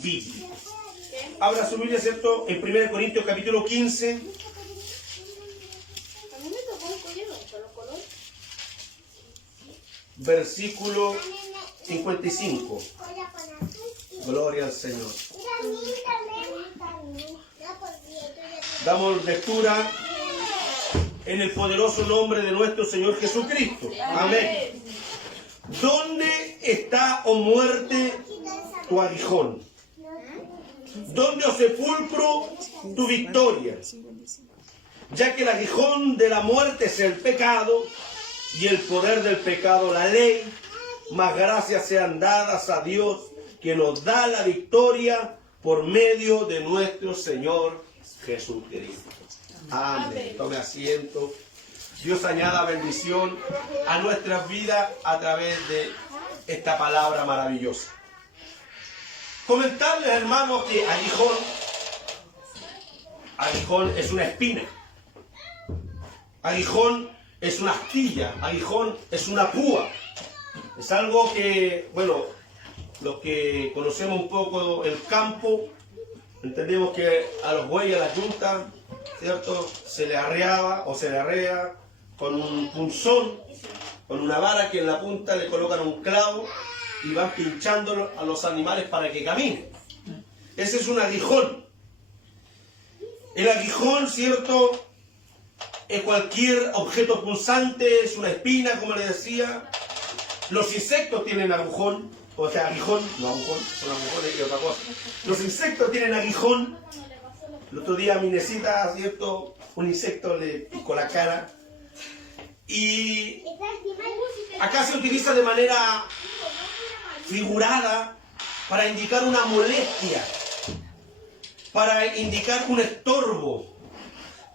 Biblia. Abra su Biblia, ¿cierto? En 1 Corintios capítulo 15. Versículo 55. Gloria al Señor. Damos lectura en el poderoso nombre de nuestro Señor Jesucristo. Amén. ¿Dónde está, oh muerte, tu aguijón? ¿Dónde, oh sepulcro, tu victoria? Ya que el aguijón de la muerte es el pecado, y el poder del pecado la ley, mas gracias sean dadas a Dios, que nos da la victoria por medio de nuestro Señor Jesucristo. Amén. Tome asiento. Dios añada bendición a nuestras vidas a través de esta palabra maravillosa. Comentarles, hermanos, que aguijón es una espina. Aguijón es una astilla. Aguijón es una púa. Es algo que, bueno, los que conocemos un poco el campo, entendemos que a los bueyes, a la yunta, ¿cierto? Se le arreaba o se le arrea con un punzón, con una vara que en la punta le colocan un clavo y van pinchando a los animales para que caminen. Ese es un aguijón. El aguijón, ¿cierto?, es cualquier objeto punzante, es una espina, como le decía. Los insectos tienen aguijón, o sea, aguijón, no agujón, son aguijones y otra cosa. Los insectos tienen aguijón. El otro día a mi Nesita, ¿cierto?, un insecto le picó la cara. Y acá se utiliza de manera figurada para indicar una molestia, para indicar un estorbo,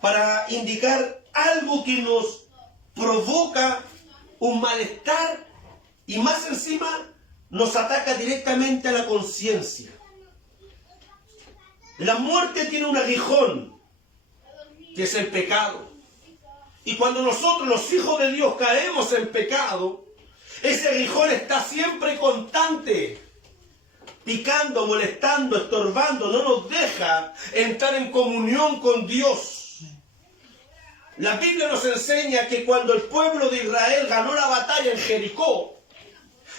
para indicar algo que nos provoca un malestar y más encima nos ataca directamente a la conciencia. La muerte tiene un aguijón, que es el pecado. Y cuando nosotros, los hijos de Dios, caemos en pecado, ese aguijón está siempre constante, picando, molestando, estorbando, no nos deja entrar en comunión con Dios. La Biblia nos enseña que cuando el pueblo de Israel ganó la batalla en Jericó,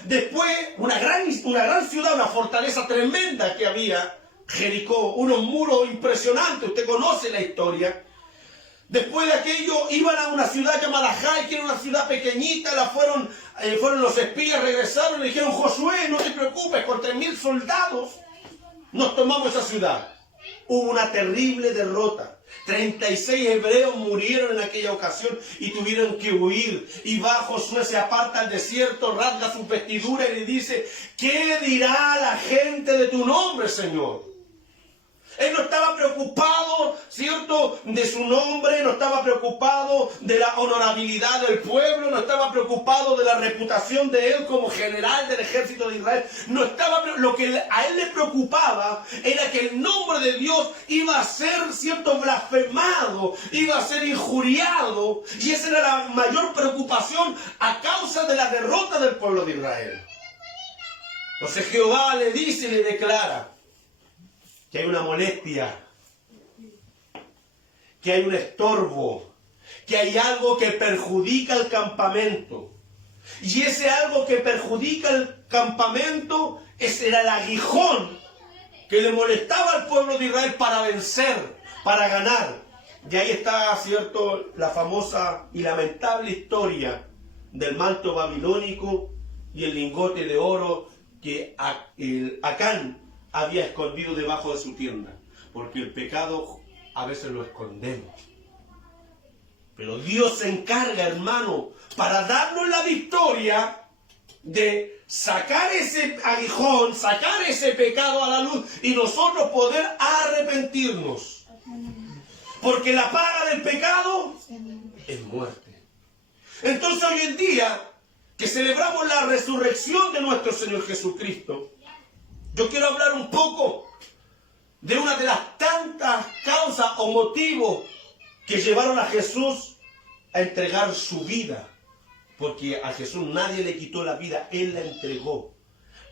después una gran ciudad, una fortaleza tremenda que había, Jericó, unos muros impresionantes, usted conoce la historia. Después de aquello iban a una ciudad llamada Jai, que era una ciudad pequeñita, fueron los espías, regresaron y le dijeron: Josué, no te preocupes, con 3.000 soldados nos tomamos esa ciudad. Hubo una terrible derrota. 36 hebreos murieron en aquella ocasión y tuvieron que huir. Y va Josué, se aparta al desierto, rasga su vestidura y le dice: ¿qué dirá la gente de tu nombre, Señor? Él no estaba preocupado, ¿cierto?, de su nombre, no estaba preocupado de la honorabilidad del pueblo, no estaba preocupado de la reputación de él como general del ejército de Israel. Lo que a él le preocupaba era que el nombre de Dios iba a ser, ¿cierto?, blasfemado, iba a ser injuriado, y esa era la mayor preocupación a causa de la derrota del pueblo de Israel. Entonces Jehová le dice y le declara que hay una molestia, que hay un estorbo, que hay algo que perjudica el campamento. Y ese algo que perjudica el campamento, ese era el aguijón que le molestaba al pueblo de Israel para vencer, para ganar. Y ahí está, ¿cierto?, la famosa y lamentable historia del manto babilónico y el lingote de oro que Acán había escondido debajo de su tienda, porque el pecado a veces lo escondemos. Pero Dios se encarga, hermano, para darnos la victoria de sacar ese aguijón, sacar ese pecado a la luz y nosotros poder arrepentirnos. Porque la paga del pecado es muerte. Entonces hoy en día, que celebramos la resurrección de nuestro Señor Jesucristo, yo quiero hablar un poco de una de las tantas causas o motivos que llevaron a Jesús a entregar su vida. Porque a Jesús nadie le quitó la vida, Él la entregó,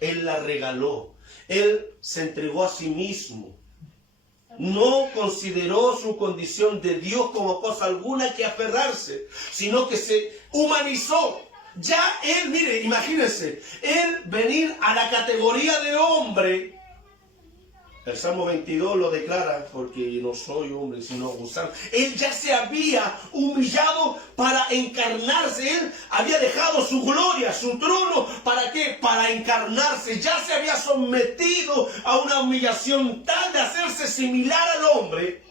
Él la regaló. Él se entregó a sí mismo. No consideró su condición de Dios como cosa alguna que aferrarse, sino que se humanizó. Ya él, mire, imagínense, él venir a la categoría de hombre. El Salmo 22 lo declara, porque no soy hombre, sino gusano. Él ya se había humillado para encarnarse. Él había dejado su gloria, su trono. ¿Para qué? Para encarnarse. Ya se había sometido a una humillación tal de hacerse similar al hombre.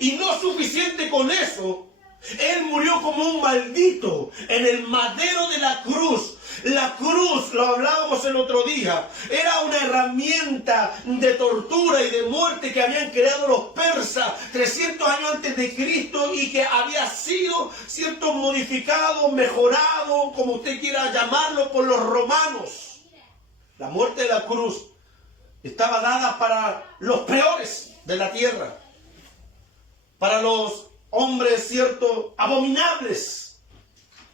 Y no suficiente con eso, él murió como un maldito en el madero de la cruz. La cruz, lo hablábamos el otro día, era una herramienta de tortura y de muerte que habían creado los persas 300 años antes de Cristo y que había sido, cierto, modificado, mejorado, como usted quiera llamarlo, por los romanos. La muerte de la cruz estaba dada para los peores de la tierra, para los hombres, cierto, abominables.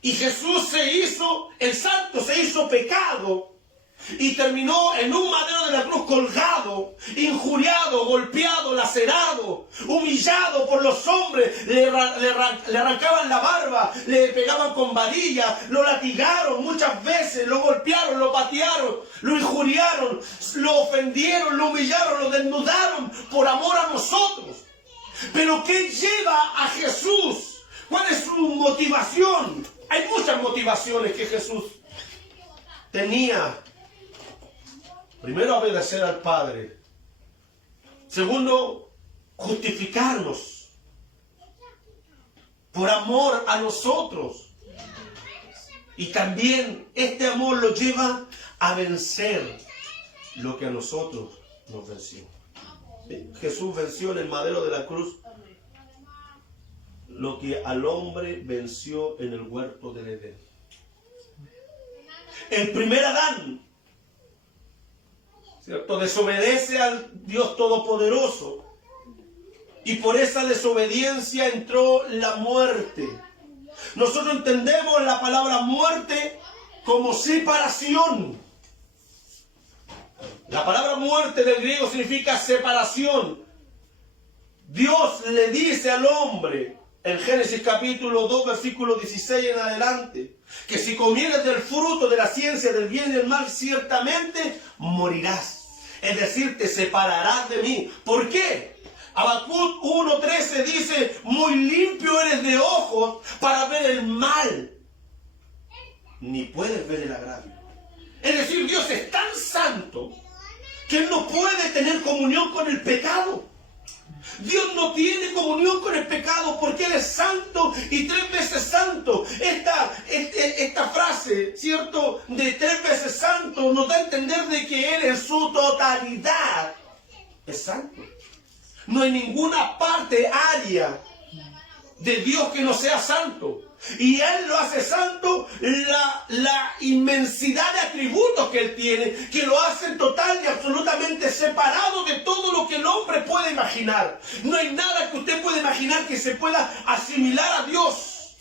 Y Jesús se hizo, el santo se hizo pecado y terminó en un madero de la cruz colgado, injuriado, golpeado, lacerado, humillado por los hombres. Le arrancaban la barba, le pegaban con varilla, lo latigaron muchas veces, lo golpearon, lo patearon, lo injuriaron, lo ofendieron, lo humillaron, lo desnudaron por amor a nosotros. Pero ¿qué lleva a Jesús? ¿Cuál es su motivación? Hay muchas motivaciones que Jesús tenía. Primero, obedecer al Padre. Segundo, justificarnos por amor a nosotros. Y también este amor lo lleva a vencer lo que a nosotros nos venció. Jesús venció en el madero de la cruz lo que al hombre venció en el huerto del Edén. El primer Adán, ¿cierto?, desobedece al Dios Todopoderoso y por esa desobediencia entró la muerte. Nosotros entendemos la palabra muerte como separación. La palabra muerte del griego significa separación. Dios le dice al hombre en Génesis capítulo 2, versículo 16 en adelante, que si comieres del fruto de la ciencia del bien y del mal, ciertamente morirás. Es decir, te separarás de mí. ¿Por qué? Habacuc 1:13 dice, muy limpio eres de ojos para ver el mal, ni puedes ver el agravio. Es decir, Dios es tan santo que Él no puede tener comunión con el pecado. Dios no tiene comunión con el pecado porque Él es santo y 3 veces santo. Esta frase, ¿cierto?, de 3 veces santo nos da a entender de que Él en su totalidad es santo. No hay ninguna parte, área de Dios que no sea santo. Y Él lo hace santo la inmensidad de atributos que Él tiene, que lo hacen total y absolutamente separado de todo lo que el hombre puede imaginar. No hay nada que usted pueda imaginar que se pueda asimilar a Dios.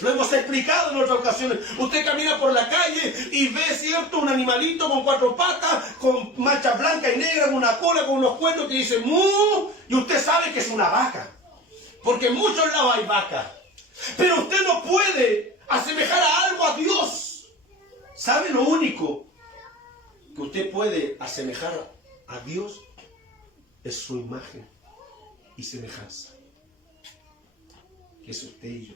Lo hemos explicado en otras ocasiones. Usted camina por la calle y ve, ¿cierto?, un animalito con 4 patas, con manchas blancas y negras, con una cola, con unos cuernos que dice ¡mu! Y usted sabe que es una vaca. Porque en muchos lados hay vaca. Pero usted no puede asemejar a algo a Dios. ¿Sabe lo único que usted puede asemejar a Dios? Es su imagen y semejanza, que es usted y yo.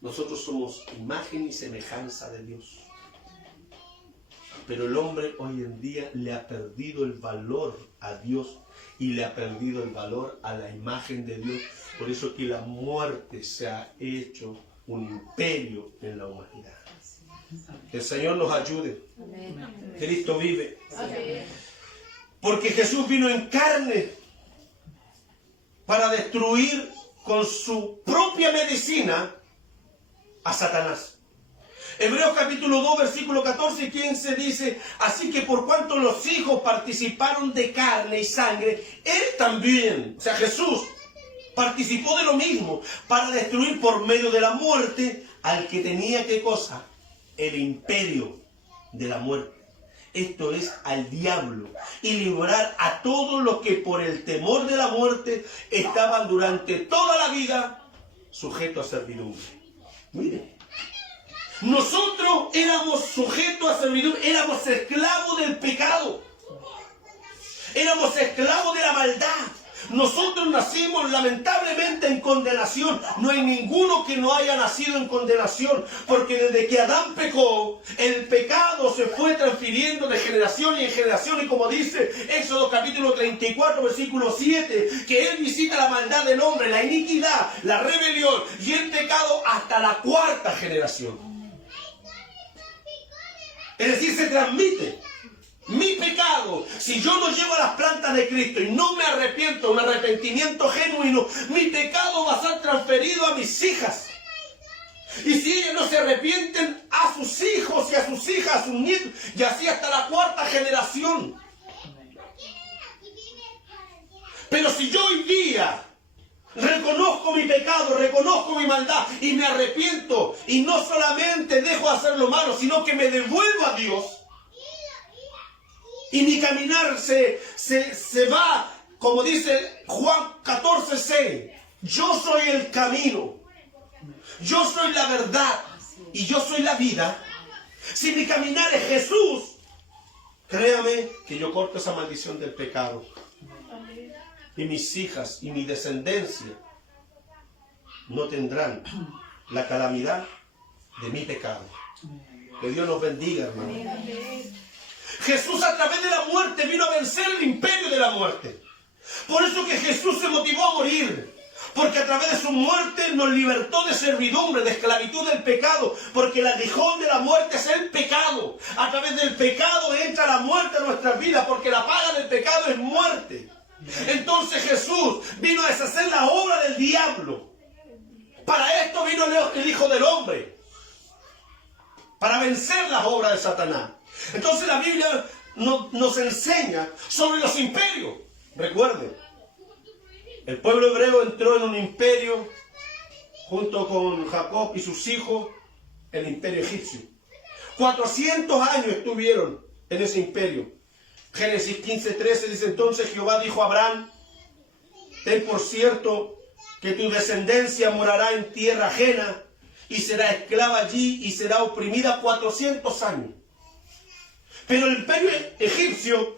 Nosotros somos imagen y semejanza de Dios. Pero el hombre hoy en día le ha perdido el valor a Dios y le ha perdido el valor a la imagen de Dios. Por eso que la muerte se ha hecho un imperio en la humanidad. Que el Señor nos ayude. Amén. Cristo vive. Amén. Porque Jesús vino en carne para destruir con su propia medicina a Satanás. Hebreos capítulo 2, versículo 14 y 15 dice, así que por cuanto los hijos participaron de carne y sangre, Él también, o sea Jesús, participó de lo mismo, para destruir por medio de la muerte al que tenía, ¿qué cosa? El imperio de la muerte. Esto es al diablo, y librar a todos los que por el temor de la muerte estaban durante toda la vida sujetos a servidumbre. Miren, nosotros éramos sujetos a servidumbre, éramos esclavos del pecado, éramos esclavos de la maldad. Nosotros nacimos lamentablemente en condenación. No hay ninguno que no haya nacido en condenación, porque desde que Adán pecó, el pecado se fue transfiriendo de generación en generación, y como dice Éxodo capítulo 34 versículo 7, que Él visita la maldad del hombre, la iniquidad, la rebelión y el pecado hasta la cuarta generación. Es decir, se transmite. Mi pecado, si yo no llevo a las plantas de Cristo y no me arrepiento, un arrepentimiento genuino, mi pecado va a ser transferido a mis hijas. Y si ellas no se arrepienten, a sus hijos y a sus hijas, a sus nietos, y así hasta la cuarta generación. Pero si yo hoy día reconozco mi pecado, reconozco mi maldad y me arrepiento, y no solamente dejo de hacer lo malo, sino que me devuelvo a Dios, y mi caminar se va, como dice Juan 14:6, yo soy el camino, yo soy la verdad y yo soy la vida. Si mi caminar es Jesús, créame que yo corto esa maldición del pecado. Y mis hijas y mi descendencia no tendrán la calamidad de mi pecado. Que Dios nos bendiga, hermano. Jesús a través de la muerte vino a vencer el imperio de la muerte. Por eso que Jesús se motivó a morir, porque a través de su muerte nos libertó de servidumbre, de esclavitud del pecado, porque el aguijón de la muerte es el pecado. A través del pecado entra la muerte a nuestras vidas, porque la paga del pecado es muerte. Entonces Jesús vino a deshacer la obra del diablo. Para esto vino el Hijo del Hombre, para vencer las obras de Satanás. Entonces la Biblia nos enseña sobre los imperios. Recuerden, el pueblo hebreo entró en un imperio junto con Jacob y sus hijos, el imperio egipcio. 400 años estuvieron en ese imperio. Génesis 15:13 dice: entonces Jehová dijo a Abraham: ten por cierto que tu descendencia morará en tierra ajena y será esclava allí y será oprimida 400 años. Pero el imperio egipcio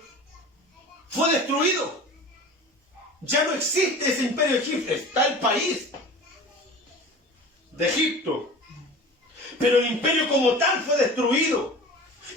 fue destruido. Ya no existe ese imperio egipcio. Está el país de Egipto. Pero el imperio como tal fue destruido.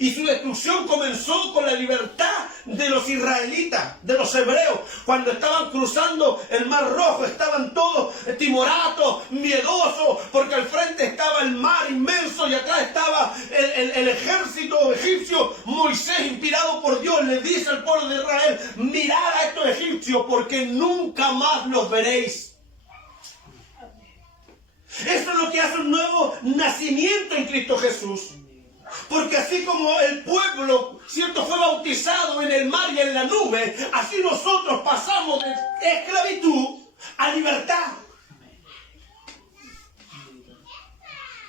Y su destrucción comenzó con la libertad de los israelitas, de los hebreos. Cuando estaban cruzando el Mar Rojo, estaban todos timoratos, miedosos, porque al frente estaba el mar inmenso y atrás estaba el ejército egipcio. Moisés, inspirado por Dios, le dice al pueblo de Israel: mirad a estos egipcios, porque nunca más los veréis. Eso es lo que hace un nuevo nacimiento en Cristo Jesús. Porque así como el pueblo, ¿cierto?, fue bautizado en el mar y en la nube, así nosotros pasamos de esclavitud a libertad.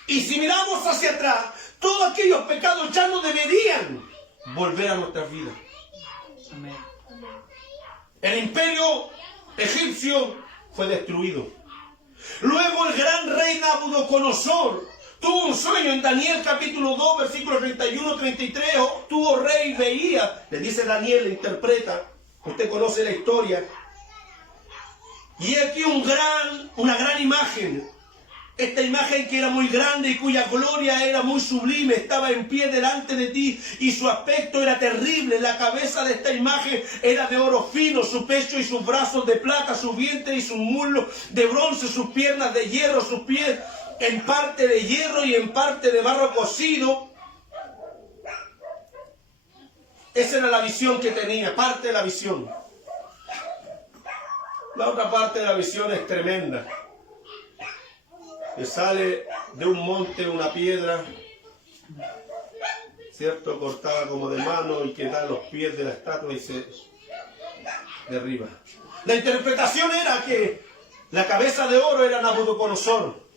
Y si miramos hacia atrás, todos aquellos pecados ya no deberían volver a nuestras vidas. El imperio egipcio fue destruido. Luego el gran rey Nabucodonosor tuvo un sueño en Daniel capítulo 2, versículos 31-33. Tuvo rey, veía, le dice Daniel, le interpreta. Usted conoce la historia. Y aquí una gran imagen. Esta imagen que era muy grande y cuya gloria era muy sublime, estaba en pie delante de ti y su aspecto era terrible. La cabeza de esta imagen era de oro fino, su pecho y sus brazos de plata, su vientre y sus muslos de bronce, sus piernas de hierro, sus pies en parte de hierro y en parte de barro cocido. Esa era la visión que tenía, parte de la visión. La otra parte de la visión es tremenda. Que sale de un monte una piedra, ¿cierto?, cortada como de mano, y que da a los pies de la estatua y se derriba. La interpretación era que la cabeza de oro era Nabucodonosor,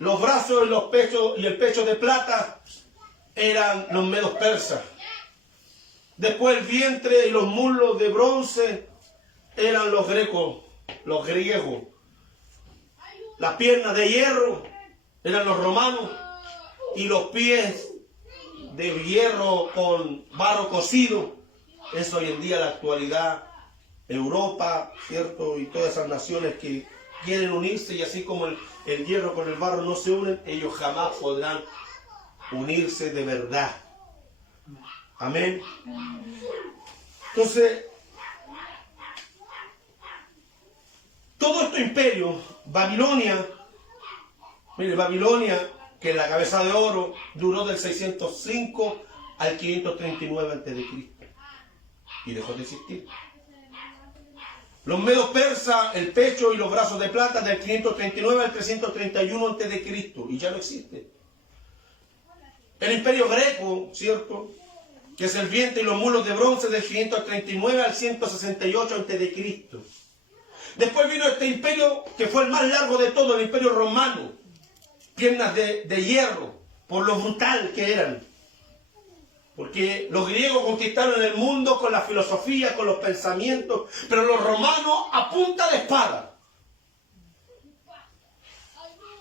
los brazos, los pechos y el pecho de plata eran los medos persas. Después el vientre y los muslos de bronce eran los griegos. Las piernas de hierro eran los romanos y los pies de hierro con barro cocido. Es hoy en día la actualidad Europa, ¿cierto? Y todas esas naciones que quieren unirse, y así como el hierro con el barro no se unen, ellos jamás podrán unirse de verdad. Amén. Entonces, todo este imperio, Babilonia, mire, Babilonia, que es la cabeza de oro, duró del 605 al 539 a.C. y dejó de existir. Los medos persas, el pecho y los brazos de plata, del 539 al 331 a.C. y ya no existe. El imperio greco, ¿cierto?, que es el vientre y los mulos de bronce, del 539 al 168 a.C. Después vino este imperio que fue el más largo de todo, el imperio romano. Piernas de hierro, por lo brutal que eran. Porque los griegos conquistaron el mundo con la filosofía, con los pensamientos, pero los romanos a punta de espada.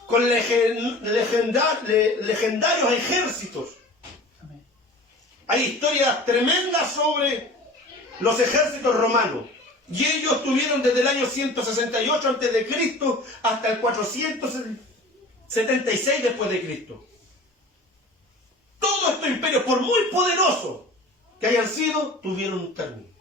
Con legendarios ejércitos. Hay historias tremendas sobre los ejércitos romanos. Y ellos tuvieron desde el año 168 a.C. hasta el 476 después de Cristo. Todos estos imperios, por muy poderosos que hayan sido, tuvieron un término.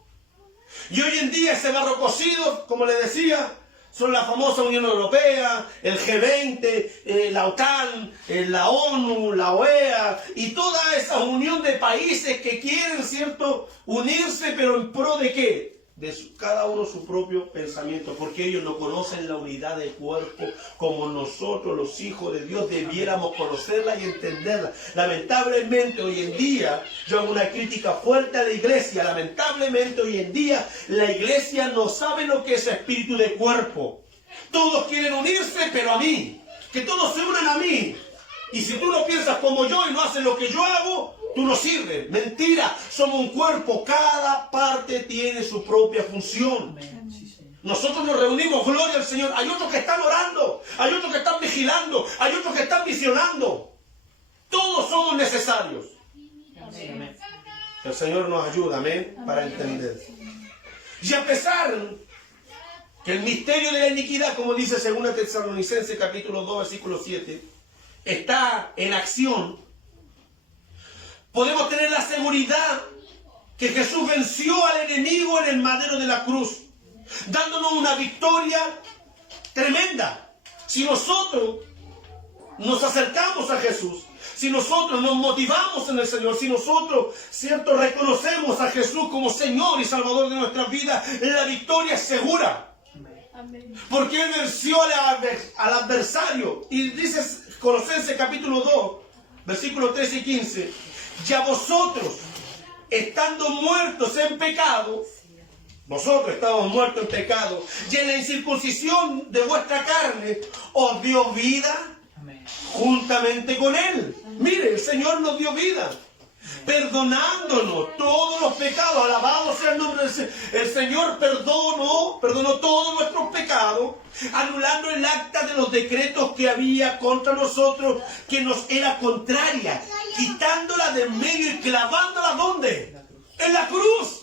Y hoy en día ese barro cocido, como les decía, son la famosa Unión Europea, el G20, la OTAN, la ONU, la OEA, y toda esa unión de países que quieren, ¿cierto?, unirse, pero en pro de ¿qué? Cada uno su propio pensamiento, porque ellos no conocen la unidad del cuerpo como nosotros, los hijos de Dios, debiéramos conocerla y entenderla. Lamentablemente hoy en día, yo hago una crítica fuerte a la iglesia, lamentablemente hoy en día la iglesia no sabe lo que es espíritu de cuerpo. Todos quieren unirse, pero a mí, que todos se unan a mí. Y si tú no piensas como yo y no haces lo que yo hago, tú no sirves. Mentira, somos un cuerpo, cada parte tiene su propia función. Nosotros nos reunimos, gloria al Señor. Hay otros que están orando, hay otros que están vigilando, hay otros que están visionando. Todos somos necesarios. El Señor nos ayuda, amén, para entender. Y a pesar que el misterio de la iniquidad, como dice 2 Tesalonicenses capítulo 2, versículo 7, está en acción, podemos tener la seguridad que Jesús venció al enemigo en el madero de la cruz, dándonos una victoria tremenda. Si nosotros nos acercamos a Jesús, si nosotros nos motivamos en el Señor, si nosotros, ¿cierto?, reconocemos a Jesús como Señor y Salvador de nuestras vidas, la victoria es segura. Porque Él venció al adversario. Y dice Colosenses capítulo 2, versículos 13 y 15. Ya vosotros, estando muertos en pecado, vosotros estamos muertos en pecado, y en la incircuncisión de vuestra carne, os dio vida juntamente con Él. Mire, el Señor nos dio vida, perdonándonos todos los pecados. Alabado sea el nombre del Señor. El Señor perdonó todos nuestros pecados, anulando el acta de los decretos que había contra nosotros, que nos era contraria, quitándola de en medio y clavándola ¿dónde? En la cruz.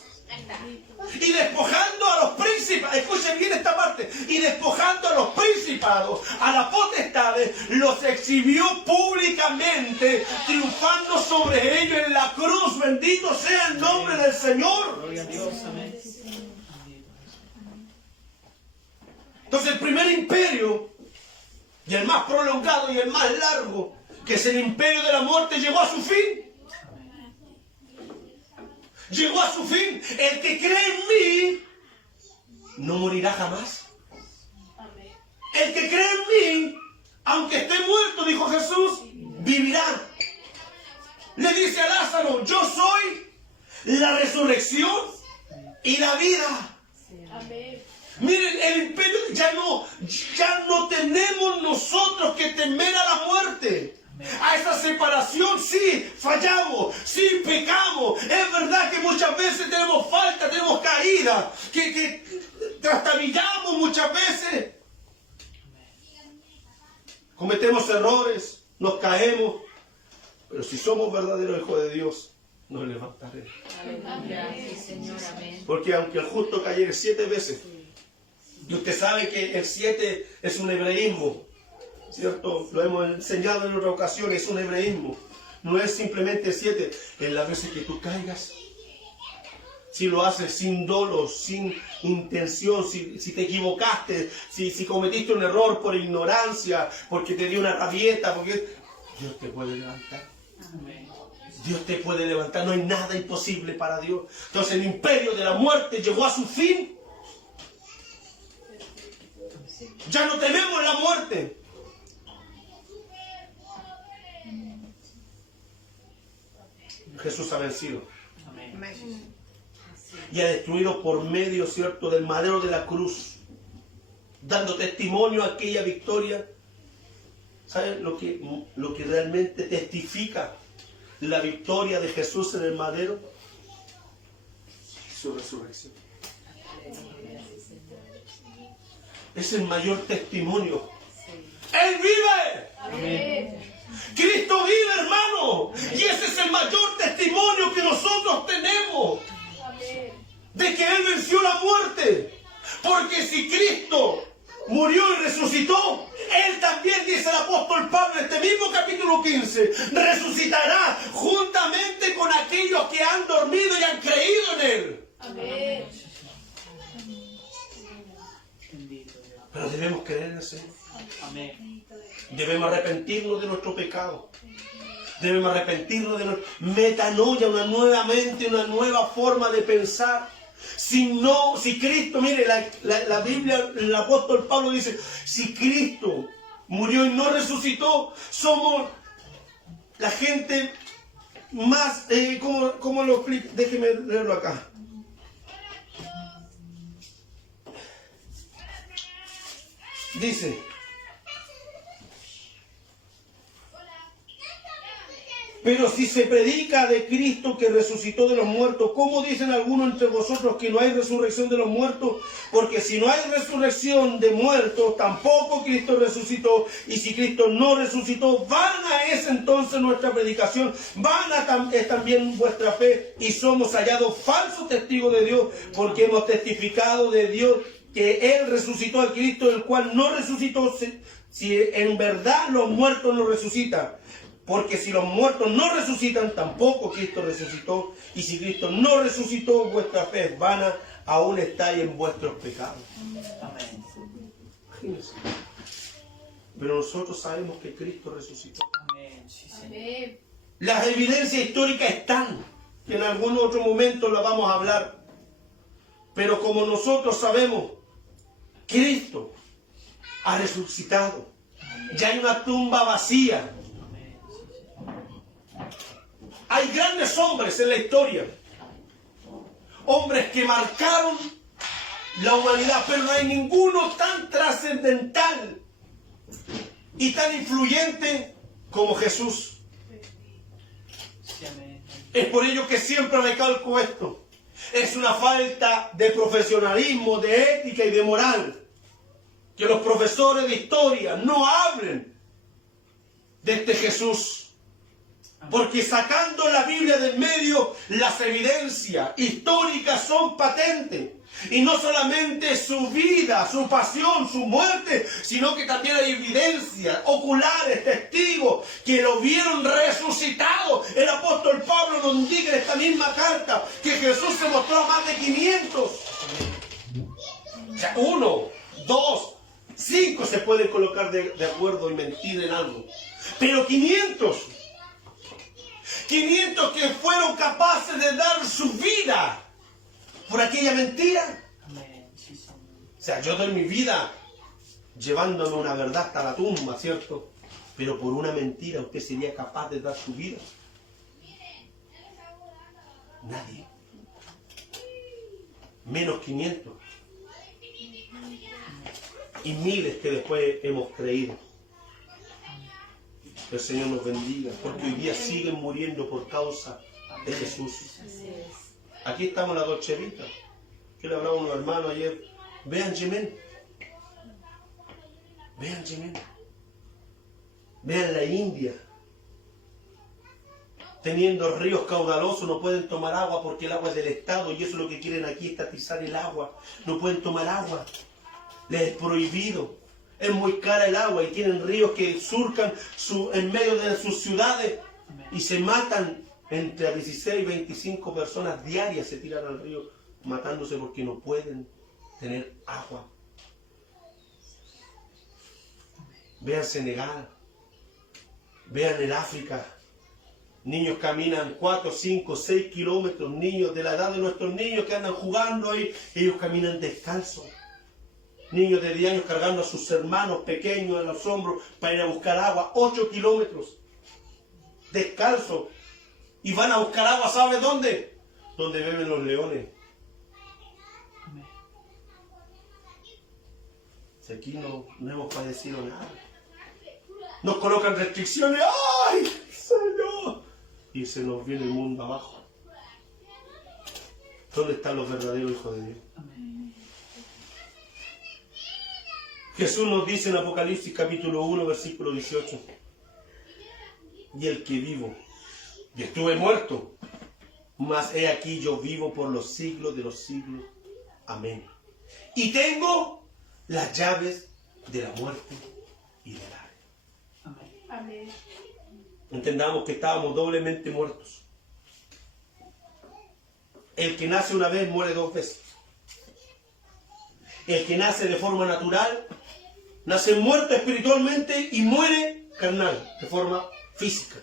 Y despojando a los principados, escuchen bien esta parte, y despojando a los principados, a las potestades, los exhibió públicamente, triunfando sobre ellos en la cruz. Bendito sea el nombre del Señor. Gloria a Dios, amén. Entonces el primer imperio, y el más prolongado y el más largo, que es el imperio de la muerte, llegó a su fin. Llegó a su fin. El que cree en mí no morirá jamás. El que cree en mí, aunque esté muerto, dijo Jesús, vivirá. Le dice a Lázaro, yo soy la resurrección y la vida. Miren, el imperio ya no tenemos nosotros que temer a la muerte. A esa separación sí fallamos, sí pecamos. Es verdad que muchas veces tenemos falta, tenemos caída, que trastabillamos muchas veces. Cometemos errores, nos caemos. Pero si somos verdaderos hijos de Dios, nos levantaremos. Porque aunque el justo cayere 7 veces, y usted sabe que el 7 es un hebreísmo, ¿cierto? Lo hemos enseñado en otra ocasión, es un hebreísmo. No es simplemente 7, en las veces que tú caigas. Si lo haces sin dolo, sin intención, si te equivocaste, si cometiste un error por ignorancia, porque te dio una rabieta, porque Dios te puede levantar. Dios te puede levantar, no hay nada imposible para Dios. Entonces el imperio de la muerte llegó a su fin. Ya no tememos la muerte. Jesús ha vencido. Y ha destruido por medio, ¿cierto?, del madero de la cruz, dando testimonio a aquella victoria. ¿Sabes lo que realmente testifica la victoria de Jesús en el madero? Su resurrección. Es el mayor testimonio. ¡Él vive! Amén. Cristo vive, hermano. Y ese es el mayor testimonio que nosotros tenemos. Amén. De que Él venció la muerte. Porque si Cristo murió y resucitó, Él también, dice el apóstol Pablo en este mismo capítulo 15, resucitará juntamente con aquellos que han dormido y han creído en Él. Amén. Pero debemos creer en el Señor. Amén. Debemos arrepentirnos de nuestro pecado. Debemos arrepentirnos de nuestra metanoia, una nueva mente, una nueva forma de pensar. Si Cristo, mire, la Biblia, el apóstol Pablo dice, si Cristo murió y no resucitó, somos la gente más, ¿cómo lo explico? Déjeme leerlo acá. Dice, pero si se predica de Cristo que resucitó de los muertos, ¿cómo dicen algunos entre vosotros que no hay resurrección de los muertos? Porque si no hay resurrección de muertos, tampoco Cristo resucitó. Y si Cristo no resucitó, vana es entonces nuestra predicación, vana es también vuestra fe, y somos hallados falsos testigos de Dios, porque hemos testificado de Dios que Él resucitó a Cristo, el cual no resucitó, si en verdad los muertos no resucitan. Porque si los muertos no resucitan, tampoco Cristo resucitó. Y si Cristo no resucitó, vuestra fe es vana, aún estáis en vuestros pecados. Amén. Imagínense. Pero nosotros sabemos que Cristo resucitó. Amén. Sí, Amén. Las evidencias históricas están, que en algún otro momento las vamos a hablar. Pero como nosotros sabemos, Cristo ha resucitado. Ya hay una tumba vacía. Hay grandes hombres en la historia. Hombres que marcaron la humanidad, pero no hay ninguno tan trascendental y tan influyente como Jesús. Es por ello que siempre recalco esto. Es una falta de profesionalismo, de ética y de moral que los profesores de historia no hablen de este Jesús. Porque sacando la Biblia del medio, las evidencias históricas son patentes. Y no solamente su vida, su pasión, su muerte, sino que también hay evidencias oculares, testigos, que lo vieron resucitado. El apóstol Pablo nos indica en esta misma carta que Jesús se mostró a más de 500. O sea, 1, 2, 5 se pueden colocar de acuerdo y mentir en algo. Pero 500 que fueron capaces de dar su vida por aquella mentira. O sea, yo doy mi vida llevándome una verdad hasta la tumba, ¿cierto? Pero por una mentira, ¿usted sería capaz de dar su vida? Nadie. Menos 500. Y miles que después hemos creído. Que el Señor nos bendiga, porque hoy día siguen muriendo por causa de Jesús. Aquí estamos en la Dolce Vita, que le hablaba a unos hermanos ayer. Vean Yemen. Vean Yemen. Vean la India. Teniendo ríos caudalosos no pueden tomar agua porque el agua es del Estado, y eso es lo que quieren aquí, estatizar el agua. No pueden tomar agua. Les es prohibido. Es muy cara el agua y tienen ríos que surcan en medio de sus ciudades y se matan. Entre 16 y 25 personas diarias se tiran al río matándose porque no pueden tener agua. Vean Senegal. Vean el África. Niños caminan 4, 5, 6 kilómetros. Niños de la edad de nuestros niños que andan jugando ahí. Ellos caminan descalzos. Niños de 10 años cargando a sus hermanos pequeños en los hombros para ir a buscar agua. 8 kilómetros. Descalzos. Y van a buscar agua, ¿sabe dónde? Donde beben los leones. Si aquí no hemos padecido nada. Nos colocan restricciones. ¡Ay, Señor! Y se nos viene el mundo abajo. ¿Dónde están los verdaderos hijos de Dios? Jesús nos dice en Apocalipsis capítulo 1, versículo 18. Y el que vivo, y estuve muerto, mas he aquí yo vivo por los siglos de los siglos. Amén. Y tengo las llaves de la muerte y del Hades. Amén. Entendamos que estábamos doblemente muertos. El que nace una vez muere 2 veces. El que nace de forma natural, nace muerto espiritualmente y muere carnal, de forma física.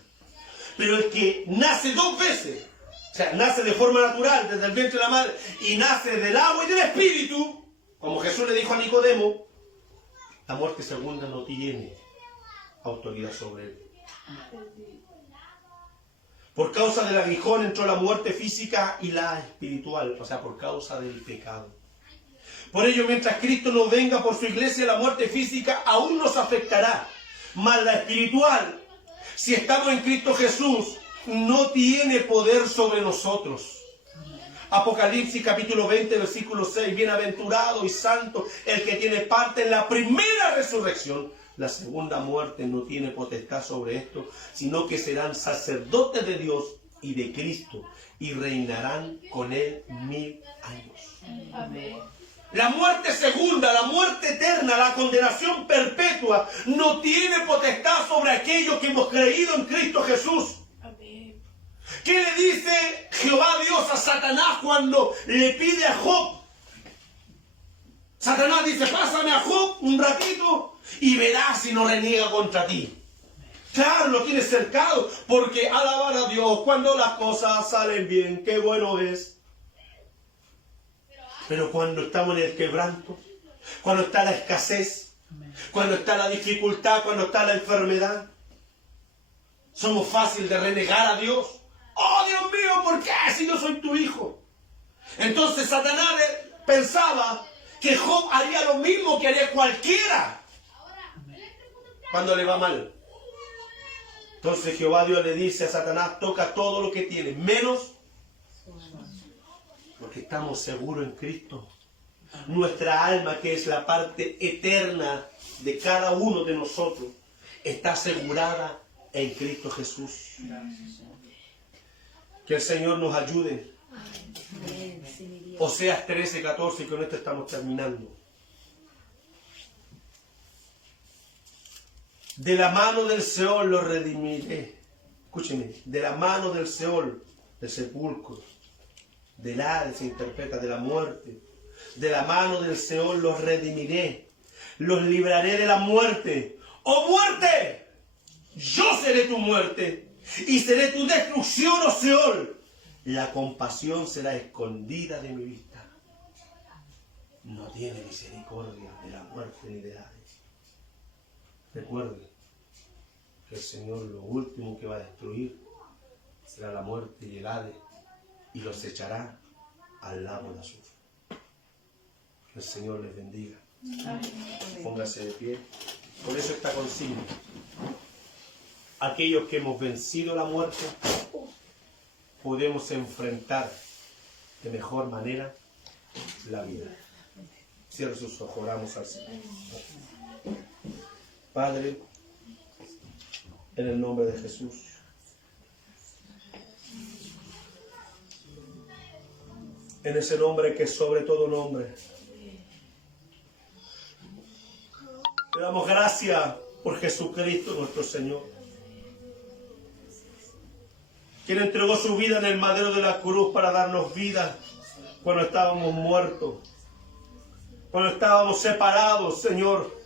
Pero el que nace 2 veces, o sea, nace de forma natural desde el vientre de la madre y nace del agua y del espíritu, como Jesús le dijo a Nicodemo, la muerte segunda no tiene autoridad sobre él. Por causa del aguijón entró la muerte física y la espiritual, o sea, por causa del pecado. Por ello, mientras Cristo no venga por su iglesia, la muerte física aún nos afectará, mas la espiritual, si estamos en Cristo Jesús, no tiene poder sobre nosotros. Apocalipsis capítulo 20, versículo 6. Bienaventurado y santo el que tiene parte en la primera resurrección. La segunda muerte no tiene potestad sobre esto, sino que serán sacerdotes de Dios y de Cristo y reinarán con él 1000 años. Amén. La muerte segunda, la muerte eterna, la condenación perpetua, no tiene potestad sobre aquellos que hemos creído en Cristo Jesús. Amén. ¿Qué le dice Jehová Dios a Satanás cuando le pide a Job? Satanás dice, pásame a Job un ratito y verás si no reniega contra ti. Claro, lo tiene cercado, porque alabar a Dios cuando las cosas salen bien, qué bueno es. Pero cuando estamos en el quebranto, cuando está la escasez, cuando está la dificultad, cuando está la enfermedad, somos fáciles de renegar a Dios. ¡Oh, Dios mío! ¿Por qué? Si yo soy tu hijo. Entonces Satanás pensaba que Job haría lo mismo que haría cualquiera cuando le va mal. Entonces Jehová Dios le dice a Satanás, toca todo lo que tienes, menos porque estamos seguros en Cristo. Nuestra alma, que es la parte eterna de cada uno de nosotros, está asegurada en Cristo Jesús. Que el Señor nos ayude. Oseas 13, 14, y con esto estamos terminando. De la mano del Seol los redimiré. Escúcheme, de la mano del Seol, del sepulcro, del Hades se interpreta, de la muerte. De la mano del Seol los redimiré. Los libraré de la muerte. ¡Oh muerte! Yo seré tu muerte y seré tu destrucción, oh Seol. La compasión será escondida de mi vista. No tiene misericordia de la muerte ni de Hades. Recuerden que el Señor lo último que va a destruir será la muerte y el Hades, y los echará al lago de azufre. Que el Señor les bendiga. Póngase de pie. Por eso esta consigna. aquellos que hemos vencido la muerte, podemos enfrentar de mejor manera la vida. Cierre sus ojos, oramos al Señor. Padre, en el nombre de Jesús, en ese nombre que es sobre todo nombre, te damos gracias por Jesucristo nuestro Señor, quien entregó su vida en el madero de la cruz para darnos vida cuando estábamos muertos, cuando estábamos separados, Señor,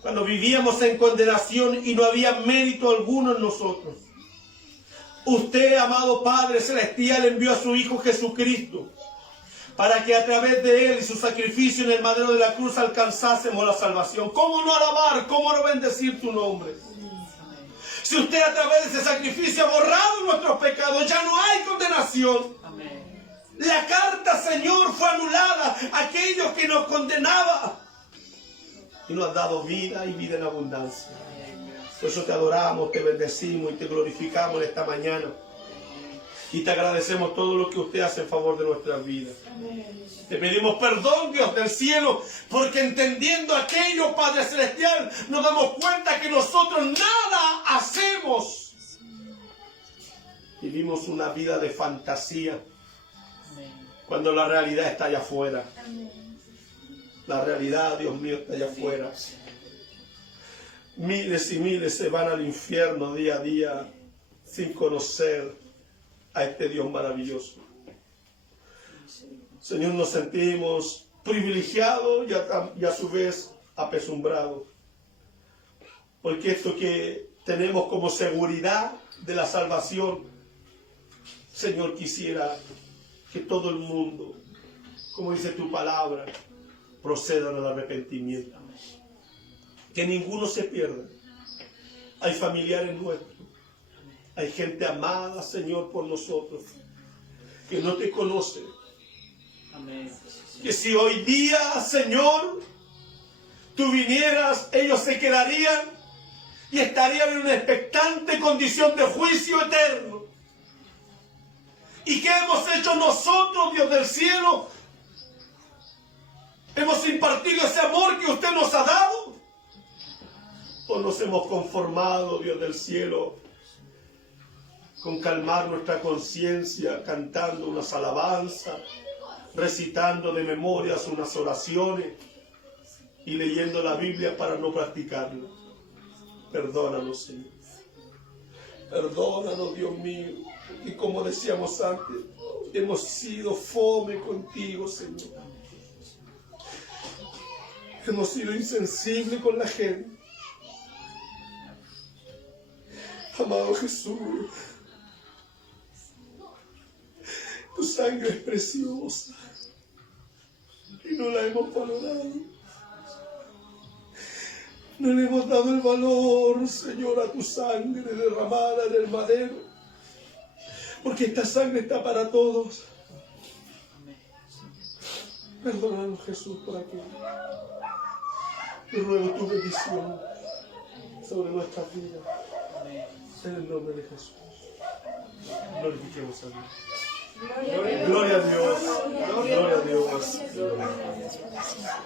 cuando vivíamos en condenación y no había mérito alguno en nosotros. Usted, amado Padre Celestial, envió a su Hijo Jesucristo para que a través de Él y su sacrificio en el madero de la cruz alcanzásemos la salvación. ¿Cómo no alabar, cómo no bendecir tu nombre? Si usted a través de ese sacrificio ha borrado nuestros pecados, ya no hay condenación. La carta, Señor, fue anulada a aquellos que nos condenaban. Y nos has dado vida y vida en abundancia. Por eso te adoramos, te bendecimos y te glorificamos en esta mañana. Y te agradecemos todo lo que usted hace en favor de nuestras vidas. Te pedimos perdón, Dios del cielo, porque entendiendo aquello, Padre Celestial, nos damos cuenta que nosotros nada hacemos. Vivimos una vida de fantasía, cuando la realidad está allá afuera. La realidad, Dios mío, está allá afuera. Miles y miles se van al infierno día a día sin conocer a este Dios maravilloso. Señor, nos sentimos privilegiados y a su vez apesumbrados, porque esto que tenemos como seguridad de la salvación, Señor, quisiera que todo el mundo, como dice tu palabra, procedan al arrepentimiento, que ninguno se pierda. Hay familiares nuestros, hay gente amada, Señor, por nosotros, que no te conoce. Amén. Que si hoy día, Señor, tú vinieras, ellos se quedarían y estarían en una expectante condición de juicio eterno. ¿Y qué hemos hecho nosotros, Dios del cielo? ¿Hemos impartido ese amor que usted nos ha dado? ¿O nos hemos conformado, Dios del cielo, con calmar nuestra conciencia, cantando unas alabanzas, recitando de memorias unas oraciones y leyendo la Biblia para no practicarla? Perdónanos, Señor. Perdónanos, Dios mío. Y como decíamos antes, hemos sido fome contigo, Señor. Hemos sido insensibles con la gente. Amado Jesús, tu sangre es preciosa y no la hemos valorado. No le hemos dado el valor, Señor, a tu sangre derramada en el madero, porque esta sangre está para todos. Perdónanos, Jesús, por aquello. Te ruego tu bendición sobre nuestras vidas. En el nombre de Jesús. Glorifiquemos a Dios. Gloria a Dios. Gloria a Dios. Gracias.